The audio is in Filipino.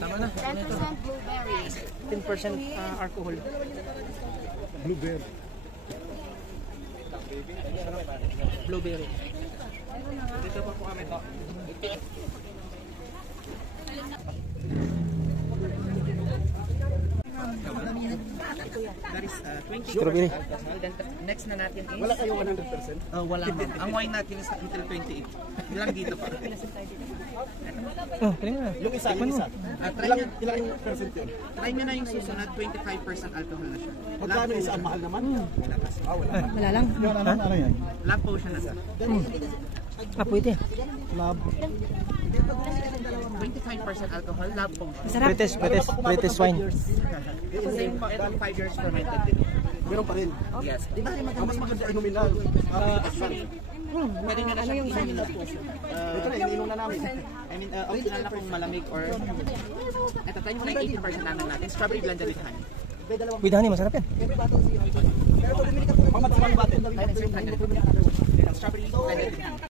Tama na. 10% blueberry. 10% alcohol. Blueberry. Blueberry. Dito pa po kami to. That is 20 Strawberry. alcohol. Then next na natin is... Wala kayo 100%? Wala ma'am. Ang wine natin is until 28. Lang dito pa. Oh, tingnan mo. Yung isa, yung isa. Ilang percent yun? Try nyo na yung susunod, 25% alcohol na siya. Magkano isa? Ang mahal naman? Wala pa siya. Wala. Wala lang. Ano yan? Lab potion na siya. Ah, pwede. Lab. 25% alcohol, lab potion. Masarap. British wine. Same po, ito 5 years fermented din. Meron pa rin. Yes. Di ba Ang mas maganda inumin na. pwede nyo na siyang inumin na po. Ito na, iniinom na namin. I mean, optional na kung malamig or... Ito, tayo mo na yung 18% namin natin. Strawberry blended with honey. With honey, masarap yan. How much one bottle? Strawberry blended with honey.